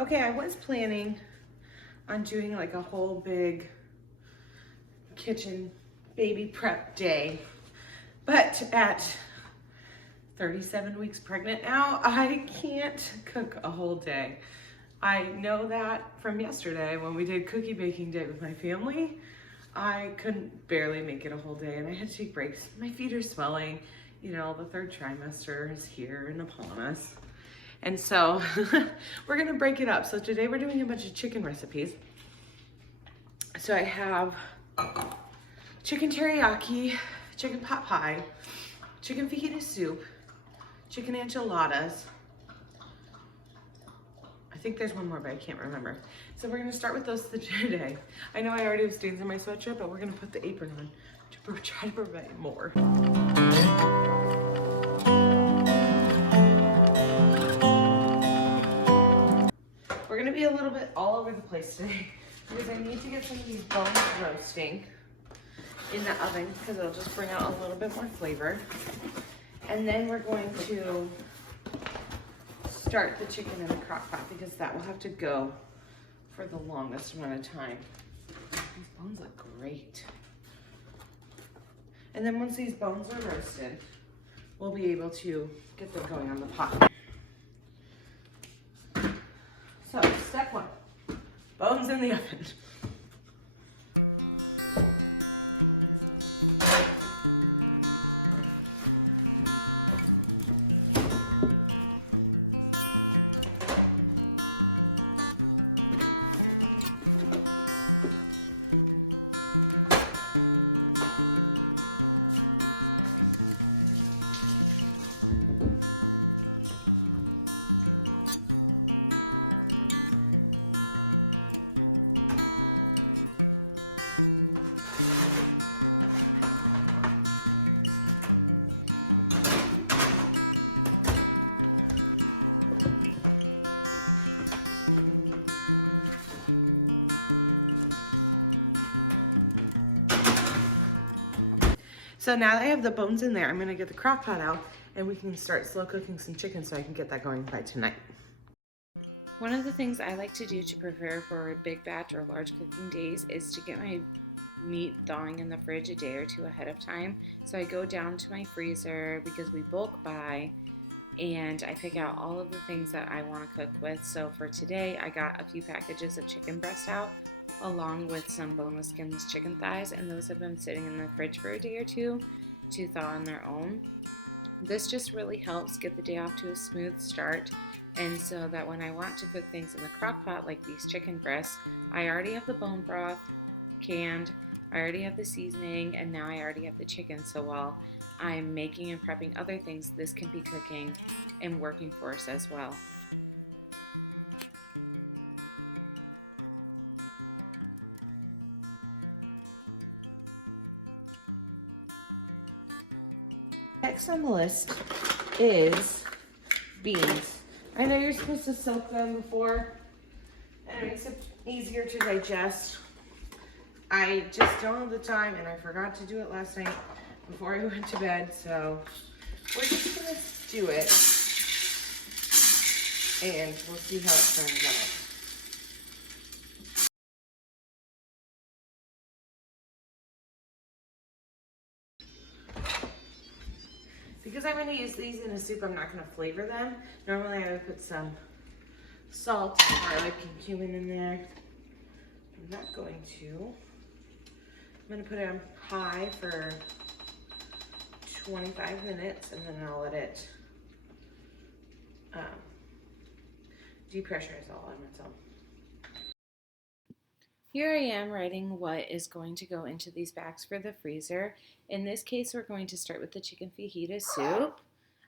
Okay, I was planning on doing like a whole big kitchen baby prep day, but at 37 weeks pregnant now, I can't cook a whole day. I know that from yesterday when we did cookie baking day with my family. I couldn't barely make it a whole day and I had to take breaks. My feet are swelling. You know, the third trimester is here and upon us. And so we're gonna break it up. So today we're doing a bunch of chicken recipes. So I have chicken teriyaki, chicken pot pie, chicken fajita soup, chicken enchiladas. I think there's one more, but I can't remember. So we're gonna start with those today. I know I already have stains on my sweatshirt, but we're gonna put the apron on to try to prevent more. We're gonna be a little bit all over the place today because I need to get some of these bones roasting in the oven because it'll just bring out a little bit more flavor. And then we're going to start the chicken in the crock pot because that will have to go for the longest amount of time. These bones look great. And then once these bones are roasted, we'll be able to get them going on the pot. So, step one, bones in the oven. So now that I have the bones in there, I'm gonna get the crock pot out and we can start slow cooking some chicken so I can get that going by tonight. One of the things I like to do to prepare for big batch or large cooking days is to get my meat thawing in the fridge a day or two ahead of time. So I go down to my freezer because we bulk buy and I pick out all of the things that I want to cook with. So for today, I got a few packages of chicken breast out along with some boneless skinless chicken thighs, and those have been sitting in the fridge for a day or two to thaw on their own. This just really helps get the day off to a smooth start, and so that when I want to cook things in the crock pot like these chicken breasts, I already have the bone broth canned, I already have the seasoning, and now I already have the chicken. So while I'm making and prepping other things, this can be cooking and working for us as well. Next on the list is beans. I know you're supposed to soak them before, and it makes it easier to digest. I just don't have the time, and I forgot to do it last night before I went to bed, so we're just gonna do it, and we'll see how it turns out. Because I'm going to use these in a soup, I'm not going to flavor them. Normally I would put some salt, garlic, and cumin in there. I'm not going to. I'm going to put it on high for 25 minutes and then I'll let it depressurize all on its own. Here I am writing what is going to go into these bags for the freezer. In this case, we're going to start with the chicken fajita soup.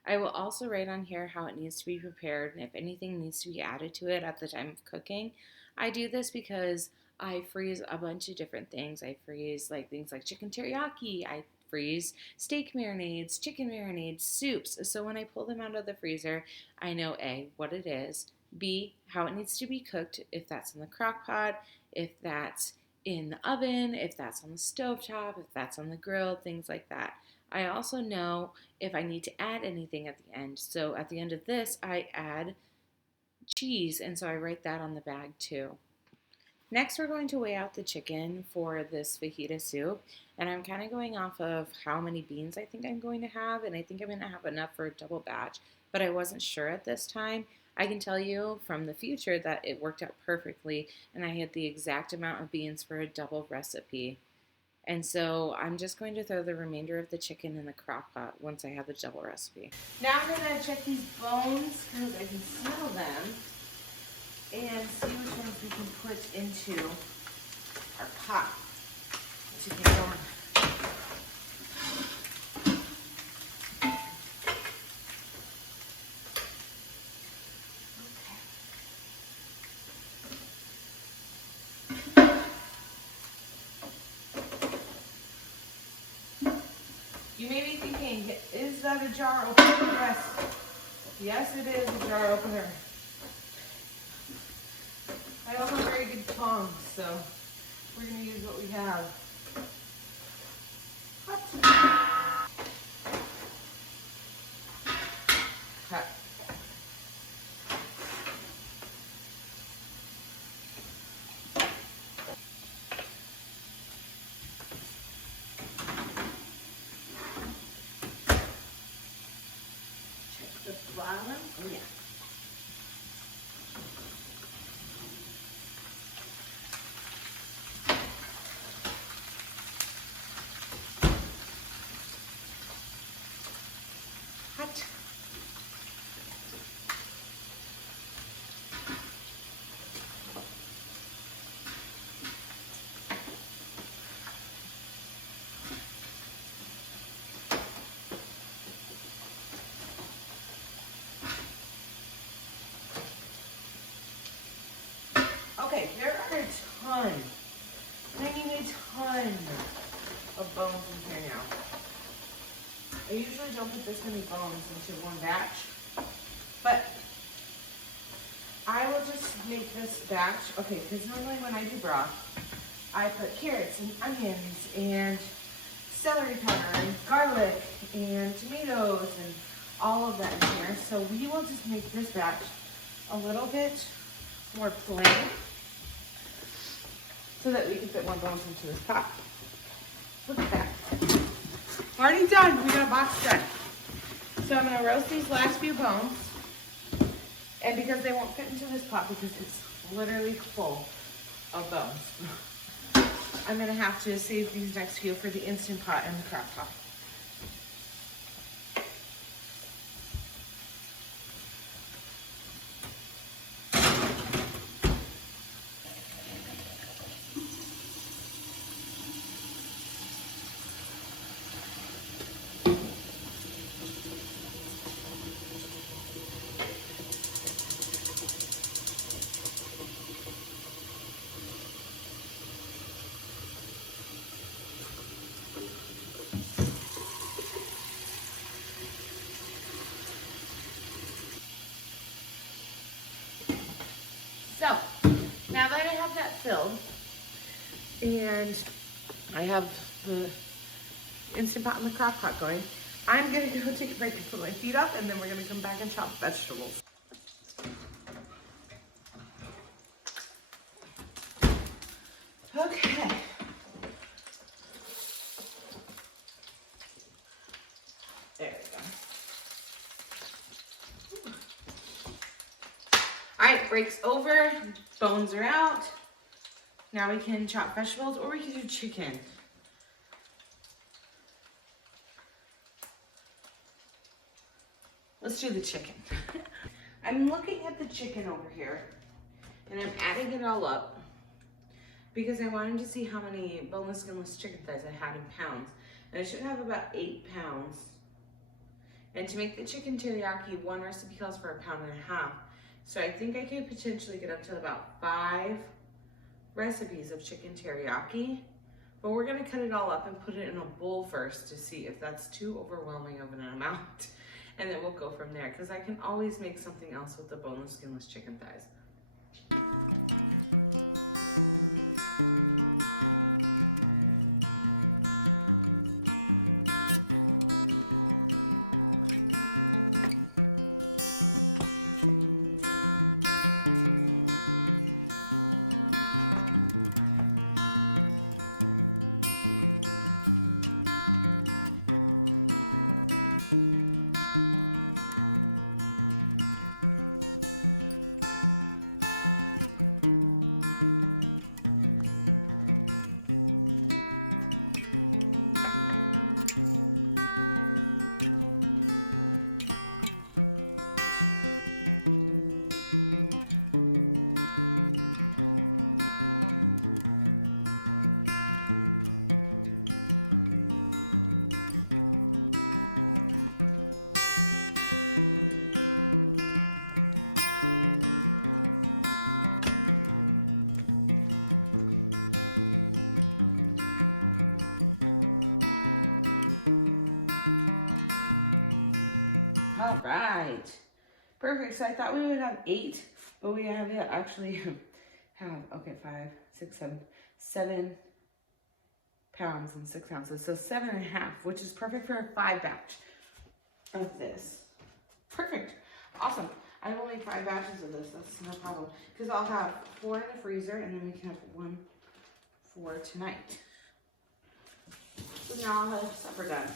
I will also write on here how it needs to be prepared and if anything needs to be added to it at the time of cooking. I do this because I freeze a bunch of different things. I freeze things like chicken teriyaki. I freeze steak marinades, chicken marinades, soups. So when I pull them out of the freezer, I know A, what it is, B, how it needs to be cooked, if that's in the crock pot, if that's in the oven, if that's on the stovetop, if that's on the grill, things like that. I also know if I need to add anything at the end. So at the end of this, I add cheese, and so I write that on the bag too. Next, we're going to weigh out the chicken for this fajita soup, and I'm kind of going off of how many beans I think I'm going to have, and I think I'm going to have enough for a double batch, but I wasn't sure at this time. I can tell you from the future that it worked out perfectly, and I had the exact amount of beans for a double recipe. And so I'm just going to throw the remainder of the chicken in the crock pot once I have the double recipe. Now I'm going to check these bones because I can smell them and see which ones we can put into our pot to get going. You may be thinking, is that a jar opener? Yes. Yes, it is a jar opener. I don't have very good tongs, so we're going to use what we have. Cut. Cut. Check the bottom. Oh, yeah. Cut. Okay, there are a ton, I mean a ton of bones in here now. I usually don't put this many bones into one batch, but I will just make this batch, okay, because normally when I do broth, I put carrots and onions and celery powder and garlic and tomatoes and all of that in here. So we will just make this batch a little bit more plain so that we can fit more bones into this pot. Look at that. Already done. We got a box done. So I'm going to roast these last few bones. And because they won't fit into this pot because it's literally full of bones, I'm going to have to save these next few for the Instant Pot and the crock pot. So, now that I have that filled, and I have the Instant Pot and the crock pot going, I'm going to go take a break and put my feet up, and then we're going to come back and chop vegetables. Okay. There we go. All right, break's over, bones are out. Now we can chop vegetables or we can do chicken. Let's do the chicken. I'm looking at the chicken over here and I'm adding it all up because I wanted to see how many boneless, skinless chicken thighs I had in pounds. And I should have about 8 pounds. And to make the chicken teriyaki, one recipe calls for 1.5 pounds. So I think I could potentially get up to about 5 recipes of chicken teriyaki. But we're gonna cut it all up and put it in a bowl first to see if that's too overwhelming of an amount. And then we'll go from there, because I can always make something else with the boneless, skinless chicken thighs. All right. Perfect. So I thought we would have 8, but we have actually have, okay, 5, 6, 7 pounds and 6 ounces. So 7.5, which is perfect for a 5 batch of this. Perfect. Awesome. I will make 5 batches of this. That's no problem. Because I'll have 4 in the freezer, and then we can have 1 for tonight. So now I'll have supper done.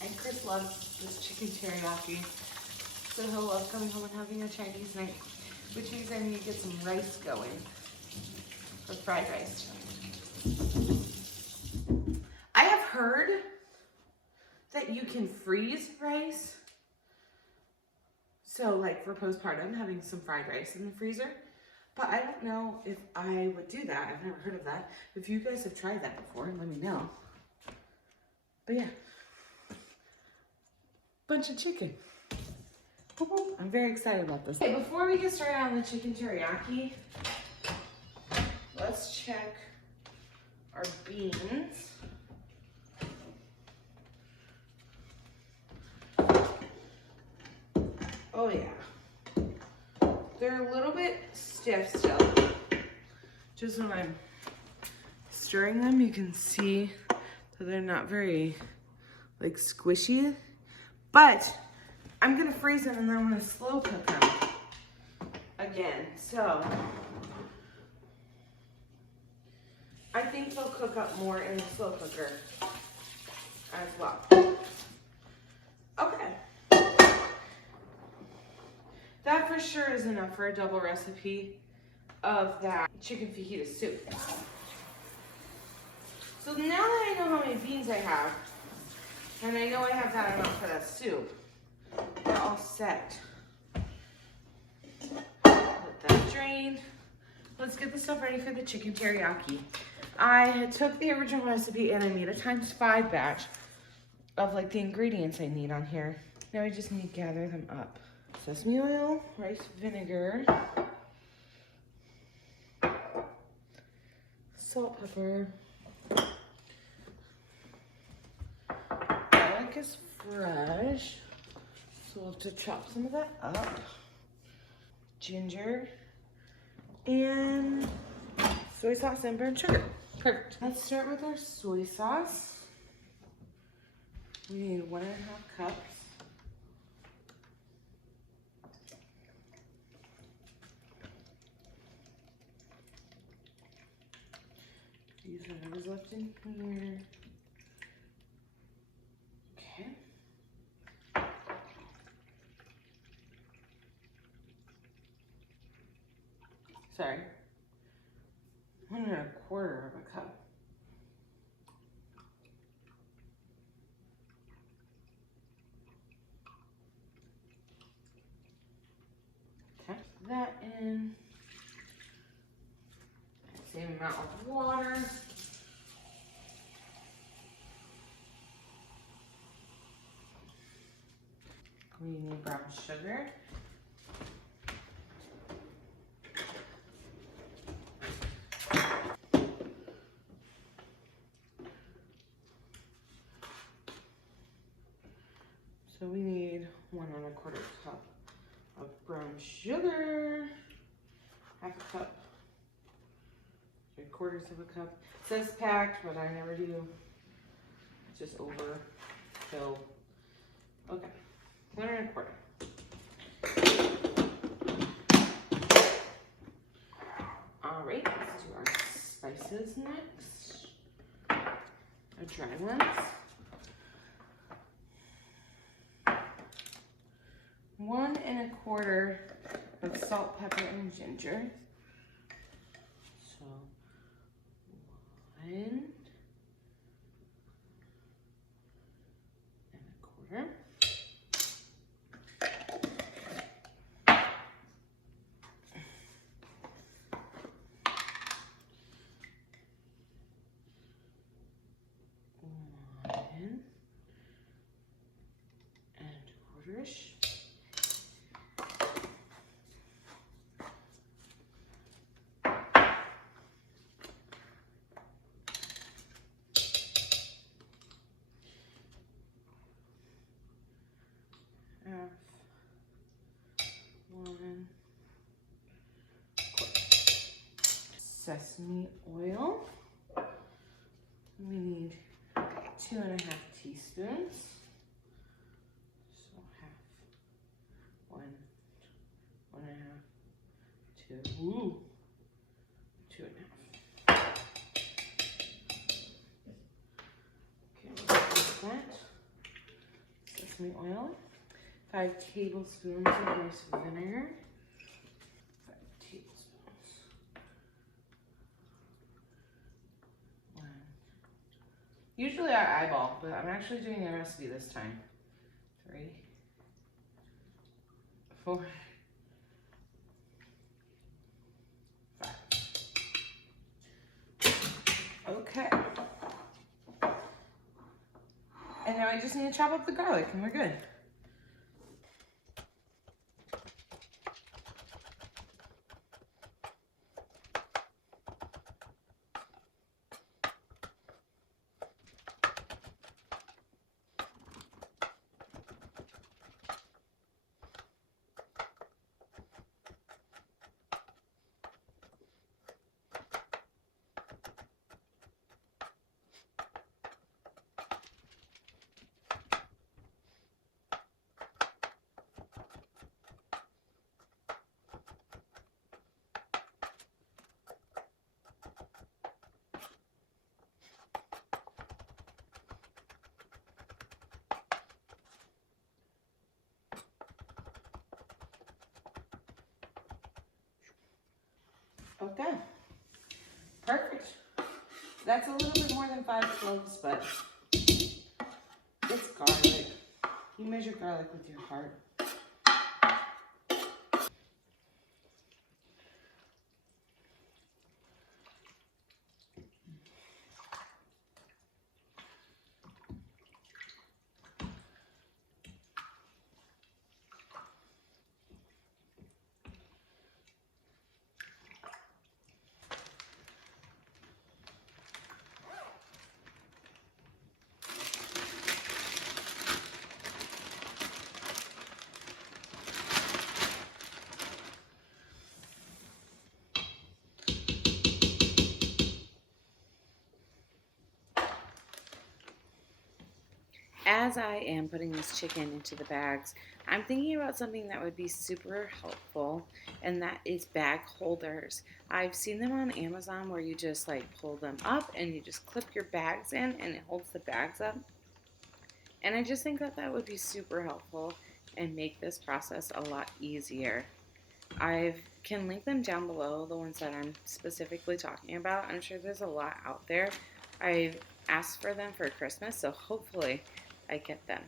And Chris loves this chicken teriyaki. So he'll love coming home and having a Chinese night. Which means I need to get some rice going. For fried rice tonight. I have heard that you can freeze rice. So like for postpartum, having some fried rice in the freezer. But I don't know if I would do that. I've never heard of that. If you guys have tried that before, let me know. But yeah. Bunch of chicken. I'm very excited about this. Okay, before we get started on the chicken teriyaki, let's check our beans. Oh yeah. They're a little bit stiff still. Just when I'm stirring them, you can see that they're not very like squishy. But I'm gonna freeze them and then I'm gonna slow cook them again. So I think they'll cook up more in the slow cooker as well. Okay. That for sure is enough for a double recipe of that chicken fajita soup. So now that I know how many beans I have, and I know I have that amount for that soup, we're all set. Let that drain. Let's get the stuff ready for the chicken teriyaki. I took the original recipe and I made a ×5 batch of like the ingredients I need on here. Now I just need to gather them up. Sesame oil, rice vinegar, salt, pepper, garlic is fresh, so we'll have to chop some of that up. Ginger, and soy sauce and burnt sugar. Perfect. Let's start with our soy sauce. We need 1.5 cups. Use whatever's left in here. Okay. Sorry. 1.25 cup. Okay. Put that in. Same amount of water. We need brown sugar. So we need 1.25 cup of brown sugar, 1/2 cup, 3/4 of a cup. It says packed, but I never do. It's just overfill. Okay, 1.25. All right, let's do our spices next. Our dry ones. 1.25 of salt, pepper, and ginger. So 1.25. Quarter-ish. sesame oil. We need 2.5 teaspoons. So half, 1.5, 2, 2.5. Okay, let's put that. Sesame oil. 5 tablespoons of rice vinegar. 5 tablespoons. 1. Usually I eyeball, but I'm actually doing a recipe this time. 3, 4, 5. Okay. And now I just need to chop up the garlic and we're good. Okay, perfect. That's a little bit more than 5 cloves, but it's garlic. You measure garlic with your heart. As I am putting this chicken into the bags, I'm thinking about something that would be super helpful, and that is bag holders. I've seen them on Amazon where you just like pull them up and you just clip your bags in and it holds the bags up. And I just think that that would be super helpful and make this process a lot easier. I can link them down below, the ones that I'm specifically talking about. I'm sure there's a lot out there. I've asked for them for Christmas, so hopefully I get them.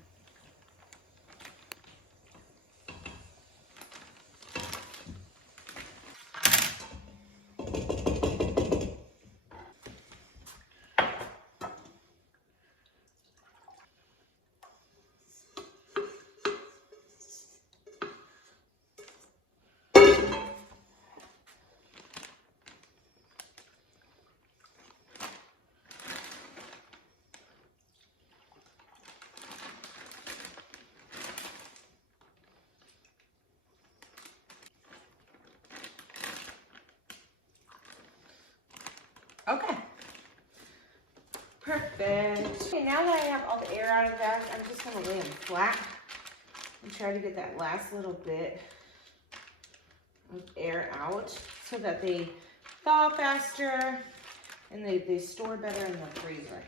Okay. Perfect. Okay, now that I have all the air out of the bag, I'm just going to lay them flat and try to get that last little bit of air out so that they thaw faster and they store better in the freezer.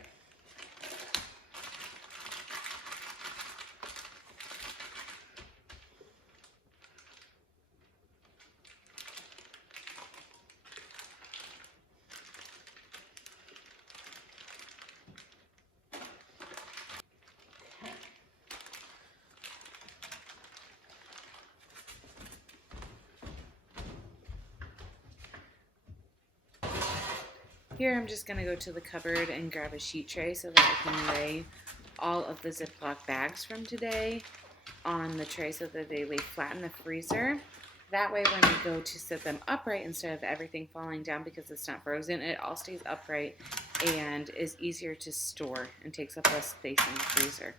Here I'm just going to go to the cupboard and grab a sheet tray so that I can lay all of the Ziploc bags from today on the tray so that they lay flat in the freezer. That way when we go to set them upright, instead of everything falling down because it's not frozen, it all stays upright and is easier to store and takes up less space in the freezer.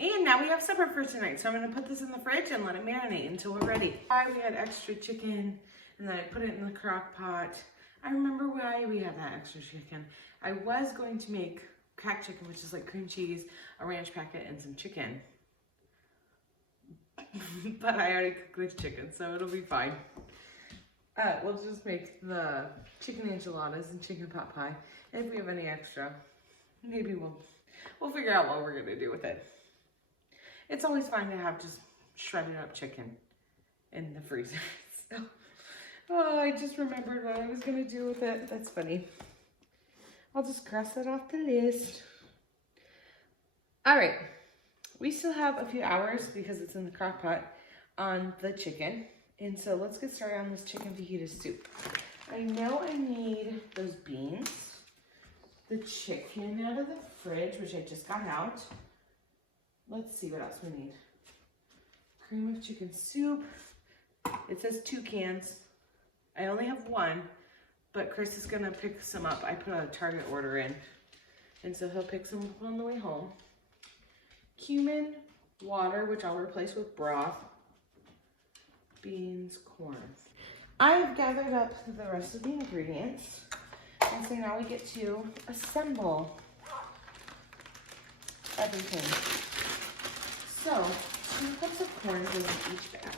And now we have supper for tonight. So I'm gonna put this in the fridge and let it marinate until we're ready. We had extra chicken and then I put it in the crock pot. I remember why we had that extra chicken. I was going to make cracked chicken, which is like cream cheese, a ranch packet, and some chicken. But I already cooked the chicken, so it'll be fine. We'll just make the chicken enchiladas and chicken pot pie. And if we have any extra, maybe we'll figure out what we're gonna do with it. It's always fine to have just shredded up chicken in the freezer. So, oh, I just remembered what I was gonna do with it. That's funny. I'll just cross that off the list. All right, we still have a few hours because it's in the crock pot on the chicken. And so let's get started on this chicken fajita soup. I know I need those beans, the chicken out of the fridge, which I just got out. Let's see what else we need. Cream of chicken soup. It says 2 cans. I only have 1, but Chris is gonna pick some up. I put a Target order in, and so he'll pick some up on the way home. Cumin, water, which I'll replace with broth. Beans, corn. I've gathered up the rest of the ingredients, and so now we get to assemble everything. So, 2 cups of corn goes in each bag.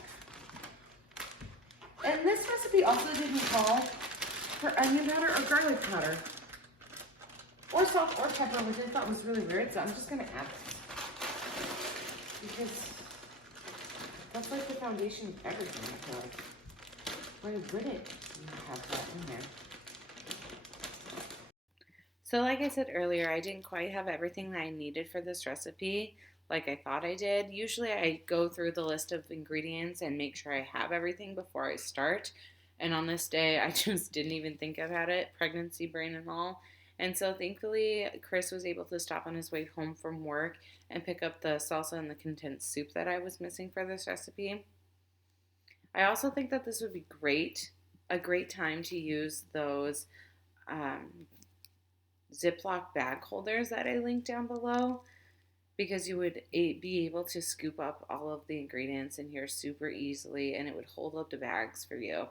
And this recipe also didn't call for onion powder or garlic powder, or salt or pepper, which I thought was really weird, so I'm just gonna add it. Because that's like the foundation of everything, I feel like. Why wouldn't you have that in there? So like I said earlier, I didn't quite have everything that I needed for this recipe like I thought I did. Usually I go through the list of ingredients and make sure I have everything before I start. And on this day, I just didn't even think about it, pregnancy brain and all. And so thankfully, Chris was able to stop on his way home from work and pick up the salsa and the condensed soup that I was missing for this recipe. I also think that this would be a great time to use those Ziploc bag holders that I linked down below, because you would be able to scoop up all of the ingredients in here super easily and it would hold up the bags for you.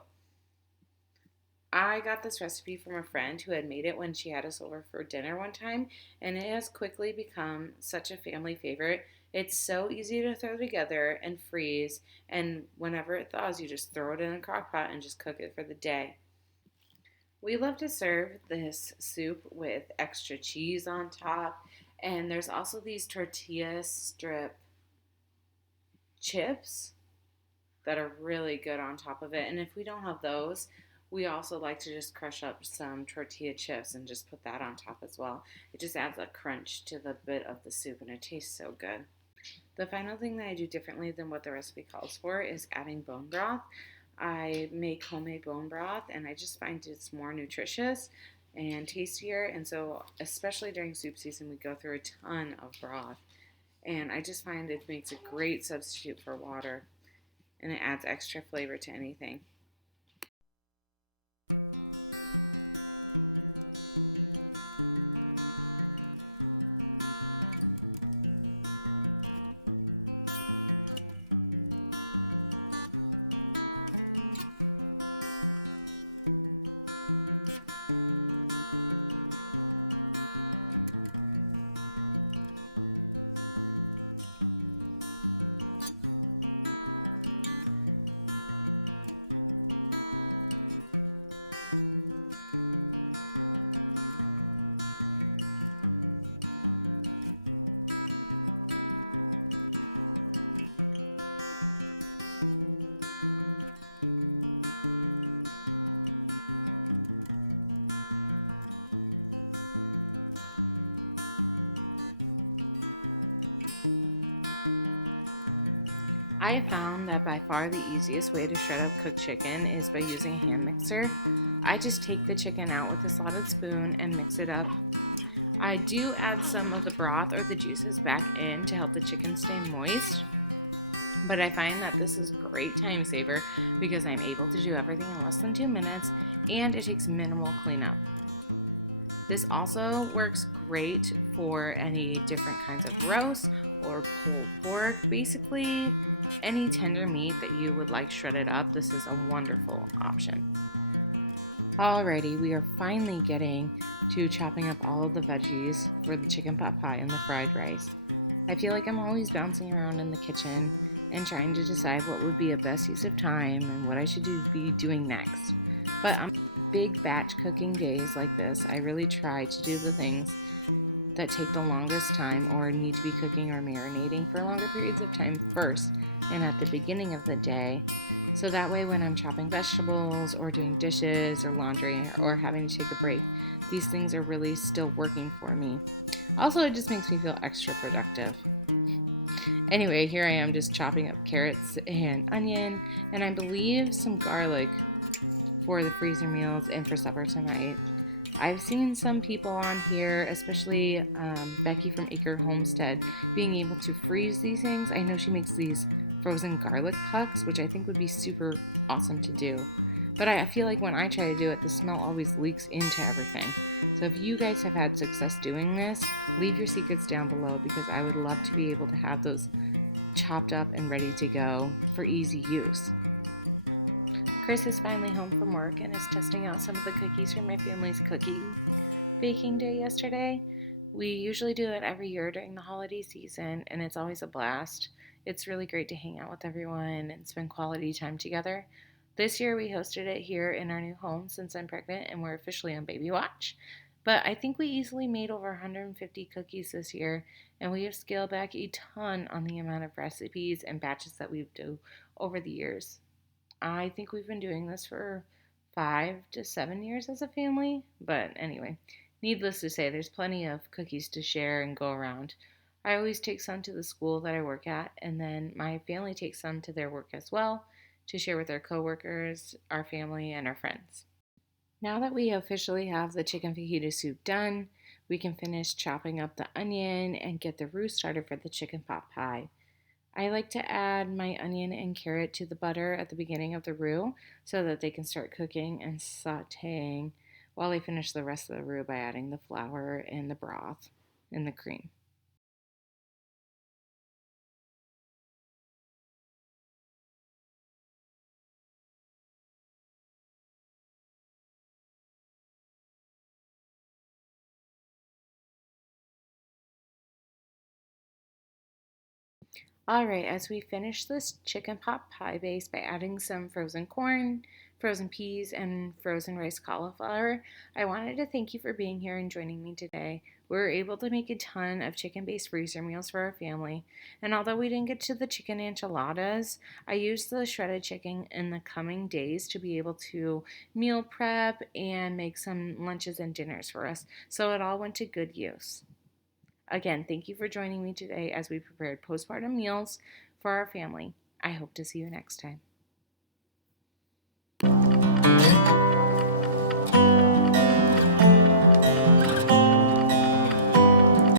I got this recipe from a friend who had made it when she had us over for dinner one time, and it has quickly become such a family favorite. It's so easy to throw together and freeze, and whenever it thaws, you just throw it in a crock pot and just cook it for the day. We love to serve this soup with extra cheese on top, and there's also these tortilla strip chips that are really good on top of it. And if we don't have those, we also like to just crush up some tortilla chips and just put that on top as well. It just adds a crunch to the bit of the soup and it tastes so good. The final thing that I do differently than what the recipe calls for is adding bone broth. I make homemade bone broth and I just find it's more nutritious and tastier, and so especially during soup season we go through a ton of broth, and I just find it makes a great substitute for water and it adds extra flavor to anything. I have found that by far the easiest way to shred up cooked chicken is by using a hand mixer. I just take the chicken out with a slotted spoon and mix it up. I do add some of the broth or the juices back in to help the chicken stay moist, but I find that this is a great time saver because I'm able to do everything in less than 2 minutes and it takes minimal cleanup. This also works great for any different kinds of roasts or pulled pork. Basically, any tender meat that you would like shredded up, this is a wonderful option. Alrighty, we are finally getting to chopping up all of the veggies for the chicken pot pie and the fried rice. I feel like I'm always bouncing around in the kitchen and trying to decide what would be a best use of time and what I should be doing next. But on big batch cooking days like this, I really try to do the things that take the longest time or need to be cooking or marinating for longer periods of time first and at the beginning of the day. So that way, when I'm chopping vegetables or doing dishes or laundry or having to take a break, these things are really still working for me. Also, it just makes me feel extra productive. Anyway, here I am just chopping up carrots and onion, and I believe some garlic for the freezer meals and for supper tonight. I've seen some people on here, especially Becky from Acre Homestead, being able to freeze these things. I know she makes these frozen garlic pucks, which I think would be super awesome to do. But I feel like when I try to do it, the smell always leaks into everything. So if you guys have had success doing this, leave your secrets down below because I would love to be able to have those chopped up and ready to go for easy use. Chris is finally home from work and is testing out some of the cookies from my family's cookie baking day yesterday. We usually do it every year during the holiday season, and it's always a blast. It's really great to hang out with everyone and spend quality time together. This year we hosted it here in our new home since I'm pregnant and we're officially on baby watch. But I think we easily made over 150 cookies this year, and we have scaled back a ton on the amount of recipes and batches that we do over the years. I think we've been doing this for 5 to 7 years as a family. But anyway, needless to say, there's plenty of cookies to share and go around. I always take some to the school that I work at, and then my family takes some to their work as well to share with our coworkers, our family, and our friends. Now that we officially have the chicken fajita soup done, we can finish chopping up the onion and get the roux started for the chicken pot pie. I like to add my onion and carrot to the butter at the beginning of the roux so that they can start cooking and sauteing while I finish the rest of the roux by adding the flour and the broth and the cream. Alright, as we finish this chicken pot pie base by adding some frozen corn, frozen peas, and frozen rice cauliflower, I wanted to thank you for being here and joining me today. We were able to make a ton of chicken based freezer meals for our family, and although we didn't get to the chicken enchiladas, I used the shredded chicken in the coming days to be able to meal prep and make some lunches and dinners for us, so it all went to good use. Again, thank you for joining me today as we prepared postpartum meals for our family. I hope to see you next time.